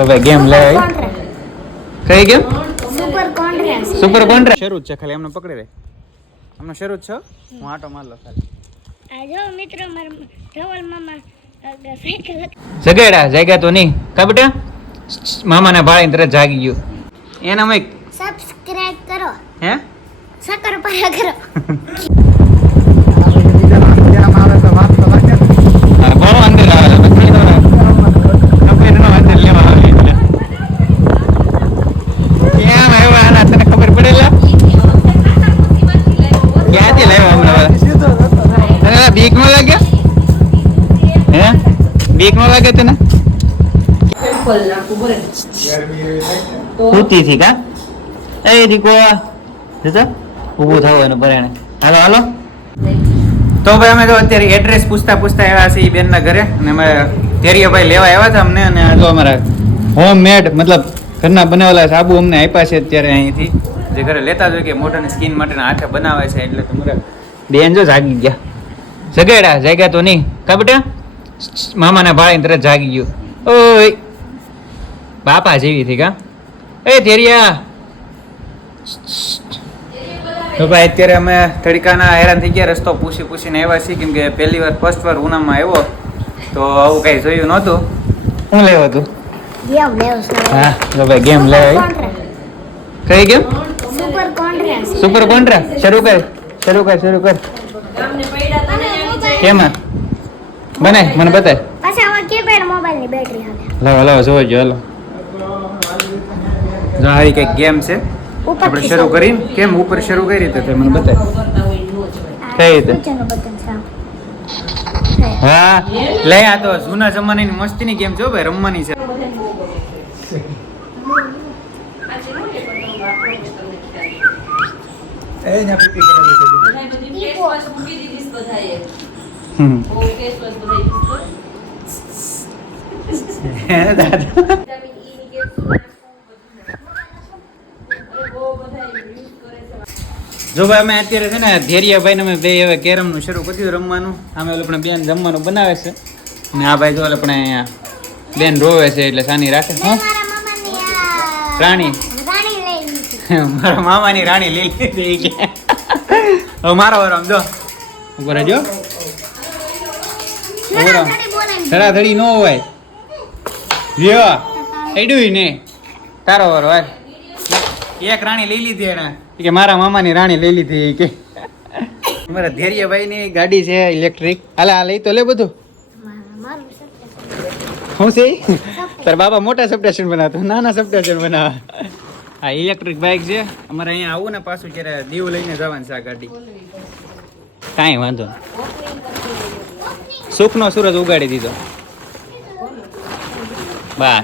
હવે ગેમ લે કઈ game super contrast super contra શરૂ છે ખાલી એમને પકડી રે એમનો શરૂ છે? હું આટો માર લો ખાલી. આ જો મિત્રો મારા ધવલ મામા સાયકલ જગાડ્યા જાગ્યા તો નહીં. કા બેટા? મામાને ભાળીને તરત જાગી ગયું. એના મેં સબસ્ક્રાઇબ કરો. હે? સકર પાયા કરો. લાગે તને? સૂતી થી કા? એ દીકો જતો થાવ થવાનું પરાણે. હાલો હાલો. તો ભાઈ અમે તો અત્યારે એડ્રેસ પૂછતા પૂછતા આવ્યા છીએ બેનના ઘરે. અને અમે તેરિયાભાઈ લેવા આવ્યા હતા અમને અને આ જો અમારા હોમ મેડ મતલબ ઘરના બનાવેલા સાબુ અમને આપ્યા છે અત્યારે અહીંથી. જે ઘરે લેતા જ હોય કે મોઢાની સ્કિન માટેના હાથે બનાવે છે એટલે તમારે બેન જો જાગી ગયા. જગાડ્યા જાગ્યા તો નહીં. કા બેટા? મામાને ભાળીને તરત જાગી ગયું. ઓય બાપા જેવી હતી કા? એ ધેરિયા તો ભાઈ અત્યારે અમે તડકાના હેરાન થઈ ગયા રસ્તો પૂછી પૂછીને આવ્યા છીએ કેમ કે પહેલી વાર ફર્સ્ટ વાર ઉનામાં આવ્યો. તો આવું કઈ જોયું નહોતું. શું લેવું હતું હા તો ભાઈ ગેમ લેવાય. કઈ ગેમ? સુપર કોન્ટ્રા શરૂ કર શરૂ કર શરૂ કર. કેમાં? બને મને બતાય. પાછા આમાં કીપેડ મોબાઈલની બેટરી હાલે. લાવો લાવો જોવો જો હાલો. જો આવી કંઈક ગેમ છે. આપણે શરૂ કરી. કેમ ઉપર શરૂ કરી રીતે તે મને બતાય. કઈ રીતે? હા લે આ તો જૂના જમાનાની મસ્તીની ગેમ છે ભાઈ રમવાની છે. હમ. હે જો ભાઈ, અમે અત્યારે છે ને ધેરિયાભાઈ ને અમે બે હવે કેરમનું શરૂ કર્યું રમવાનું. અમે ઓલું પણ બેન જમવાનું બનાવે છે. અને આ ભાઈ જો ઓલો અહીંયા બેન રોવે છે એટલે સાની રાખે રાણી. મારા મામાની રાણી લઈ લીધી કે. હવે મારો વારો આમ જો. ઉપર જો ધડાધડી ન હોય. લ્યો એડું ને. તારો વારો હાલ એક રાણી લઈ લીધી એને. કે મારા મામાની રાણી લઈ લીધી કે. મારા ધેરિયાભાઈ ની ગાડી છે ઇલેક્ટ્રિક હાલે આ લઈ તો લે બધું. શું છે તાર બાબા મોટા સબસ્ટેશન બનાવતો નાના સબસ્ટેશન બનાવે આ ઇલેક્ટ્રિક બાઇક છે. અમારે અહીંયા આવું ને પાછું જ્યારે દીવ લઈને જવાનું છે આ ગાડી. કાંઈ વાંધો સુખનો સૂરજ ઉગાડી દીધો. બા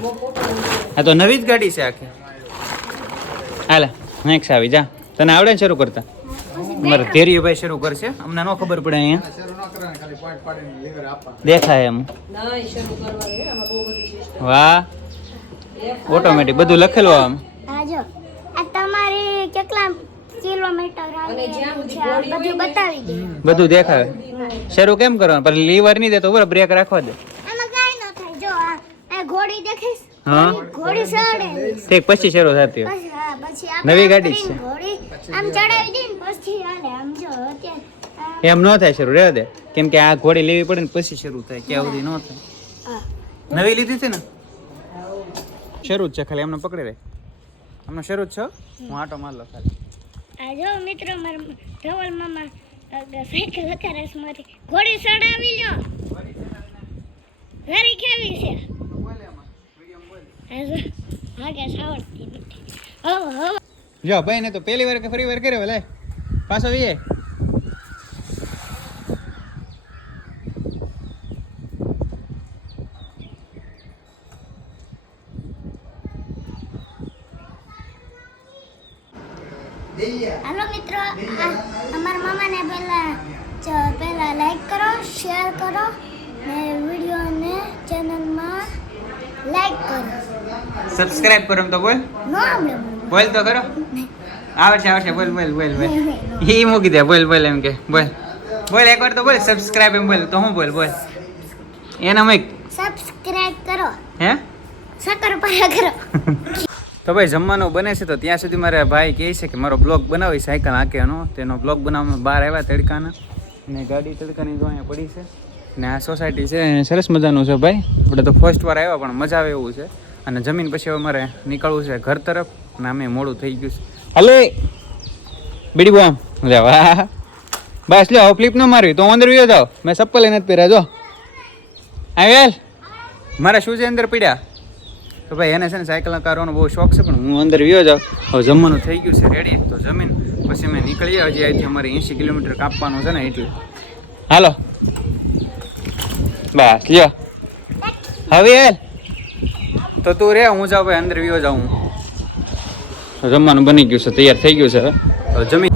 આ તો નવી જ ગાડી છે આખી. હાલે નેક્સ્ટ આવી જા. તને આવડે ને શરૂ કરતા? અમારે ભાઈ શરૂ કરશે. અમને ન ખબર પડે અહીંયા. દેખાય એમ. વાહ. ઓટોમેટિક બધું લખેલું આમ. આ જો આ તમારી કેટલા કિલોમીટર આવે છે? આ બધું બતાવી બધું દેખાય. શરૂ કેમ કરવાનું? પણ લીવર નહીં દેતો બરાબર બ્રેક રાખવા દે આમાં કાંઈ ન થાય જો આ આ ઘોડી દેખીશ હા? ઘોડી ચડે ઠીક પછી શરૂ થતી નવી ગાડી છે. ઘોડી આમ ચડાવી દે પછી હાલે. આમ જો અત્યારે એમ ન થાય શરૂ રહેવા દે. કેમ કે આ ઘોડી લેવી પડે ને પછી શરૂ થાય કે સુધી ન થાય. નવી લીધી છે ને? શરૂ છે ખાલી એમને પકડી રે એમનો શરૂ જ છે હું. આટો માર લો ખાલી. આ જો મિત્રો મારા ધવલ મામા સાયકલ હકારે મારી ઘોડી ચડાવી લ્યો. ઘરી કેવી છે? જો, ભાઈ ને તો પહેલી વાર કે ફરી વાર કર્યો લે પાછો વીએ. હાલો મિત્રો અમારા મામાને પેલા પહેલા લાઈક કરો શેર કરો ને વિડીયોને ચેનલમાં લાઈક કરો. સબસ્ક્રાઇબ કરો તો બોલ. બોલ તો કરો. આવડશે આવડશે બોલ બોલ બોલ બોલ. એ મૂકી દે બોલ બોલ એમ કે બોલ. બોલ એકવાર તો બોલ સબસ્ક્રાઇબ એમ બોલ તો હું બોલ બોલ. એના મેં સબસ્ક્રાઇબ કરો. હે? સકર પાયા કરો. તો ભાઈ જમવાનું બને છે તો ત્યાં સુધી મારે ભાઈ કહે છે કે મારો બ્લોગ બનાવી સાયકલ હાંકેનો તેનો બ્લોગ બનાવવામાં બહાર આવ્યા તડકાના. ને ગાડી તડકાની જો અહીંયા પડી છે. ને આ સોસાયટી છે સરસ મજાનું છે ભાઈ. આપણે તો ફર્સ્ટ વાર આવ્યા પણ મજા આવે એવું છે. અને જમીન પછી હવે મારે નીકળવું છે ઘર તરફ ને અમે મોડું થઈ ગયું છે. હલે! બીડી બોમ લે વાહ. બસ લે ફ્લિપ ન મારવી તો અંદર વિયો જાવ મેં ચપ્પલ એને જ પહેર્યા જો. આવેલ મારા શૂઝ અંદર પડ્યા. તો ભાઈ એને છે ને સાયકલ કારવાનો બહુ શોખ છે પણ હું અંદર વ્યો જાઉં. હવે જમવાનું થઈ ગયું છે રેડી તો જમીન પછી અમે નીકળીએ હજી અહીંથી અમારે એંશી કિલોમીટર કાપવાનું છે ને એટલે. હાલો. બસ લ્યો. હવે હેલ. તો તું રે હું જાઉં ભાઈ અંદર વિયો જાઉં. જમવાનું બની ગયું છે તૈયાર થઈ ગયું છે જમી